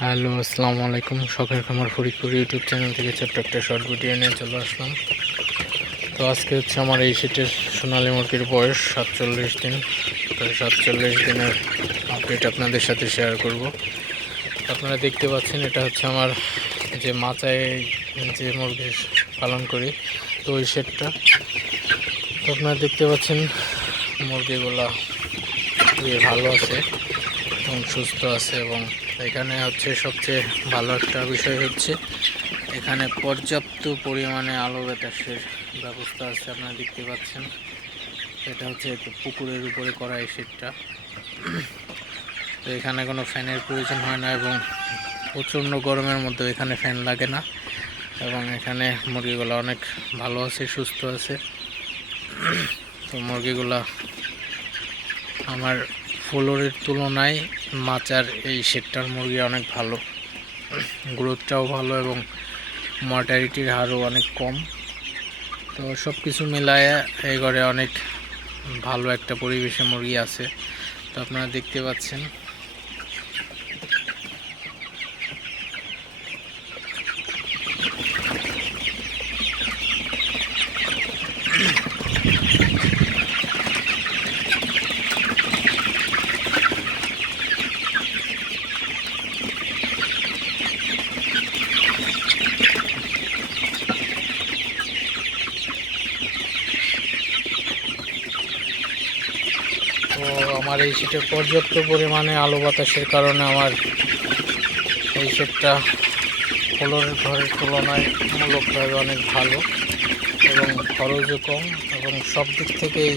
Hello, আসসালামু আলাইকুম। শখের খামার ফরিদপুর ইউটিউব চ্যানেল থেকে ছোট্ট একটা শর্ট ভিডিও নিয়ে চলে আসলাম। তো আজকে হচ্ছে আমার এই সেটের সোনালী মুরগির বয়স সাতচল্লিশ দিন। তো সাতচল্লিশ দিনের আপডেট আপনাদের সাথে শেয়ার করব। আপনারা দেখতে পাচ্ছেন, এটা হচ্ছে আমার যে মাচায় যে মুরগি পালন করি, তো ওই সেটটা তো আপনারা দেখতে পাচ্ছেন, মুরগিগুলা ভালো আছে। এবং সুস্থ আছে এবং এখানে হচ্ছে সবচেয়ে ভালো একটা বিষয় হচ্ছে, এখানে পর্যাপ্ত পরিমাণে আলো বাতাসের ব্যবস্থা আছে, আপনারা দেখতে পাচ্ছেন। এটা হচ্ছে পুকুরের উপরে করা এই শীতটা তো এখানে কোনো ফ্যানের প্রয়োজন হয় না এবং প্রচণ্ড গরমের মধ্যে এখানে ফ্যান লাগে না এবং এখানে মুরগিগুলো অনেক ভালো আছে, সুস্থ আছে। তো মুরগিগুলা আমার ফ্লোরের তুলনায় মাচার এই সেটটার মুরগি অনেক ভালো। গ্রোথটাও ভালো এবং মর্টালিটির হারও অনেক কম। তো সব কিছু মিলায় এই ঘরে অনেক ভালো একটা পরিবেশে মুরগি আছে। তো আপনারা দেখতে পাচ্ছেন তো আমার এই সেটে পর্যাপ্ত পরিমাণে আলো বাতাসের কারণে আমার এই সেটটা ফ্লোরের ঘরের তুলনায় মূলকভাবে অনেক ভালো এবং খরচও কম এবং সব দিক থেকেই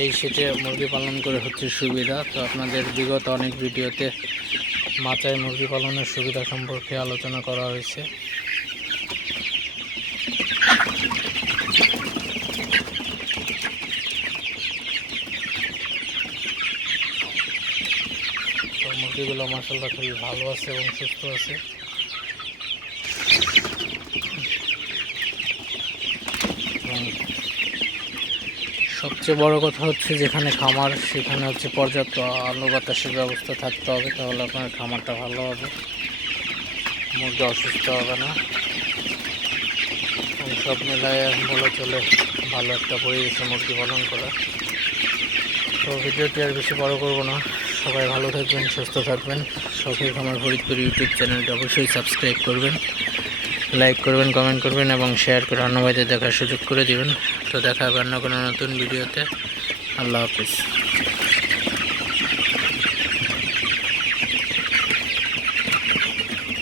এই সেটে মুরগি পালন করে হচ্ছে সুবিধা। তো আপনাদের বিগত অনেক ভিডিওতে মাচায় মুরগি পালনের সুবিধা সম্পর্কে আলোচনা করা হয়েছে। মুরগিগুলো মাসাল্লাহ খুবই ভালো আছে এবং সুস্থ আছে। সবচেয়ে বড় কথা হচ্ছে যেখানে খামার, সেখানে হচ্ছে পর্যাপ্ত আলো বাতাসের ব্যবস্থা থাকতে হবে, তাহলে আপনার খামারটা ভালো হবে। মুরগি অসুস্থ হবে না। এবং সব মিলায় বলে চলে ভালো একটা পরিবেশে মুরগি পালন করা। তো ভিডিওটি আর বেশি বড় করব না। সবাই ভালো থাকবেন, সুস্থ থাকবেন। শখের খামার ফরিদপুর ইউটিউব চ্যানেলটি অবশ্যই সাবস্ক্রাইব করবেন লাইক করবেন কমেন্ট করবেন এবং শেয়ার করে অন্য দেখার সুযোগ করে দিবেন। তো দেখা হবে অন্য কোনো নতুন ভিডিওতে আল্লাহ হাফিজ।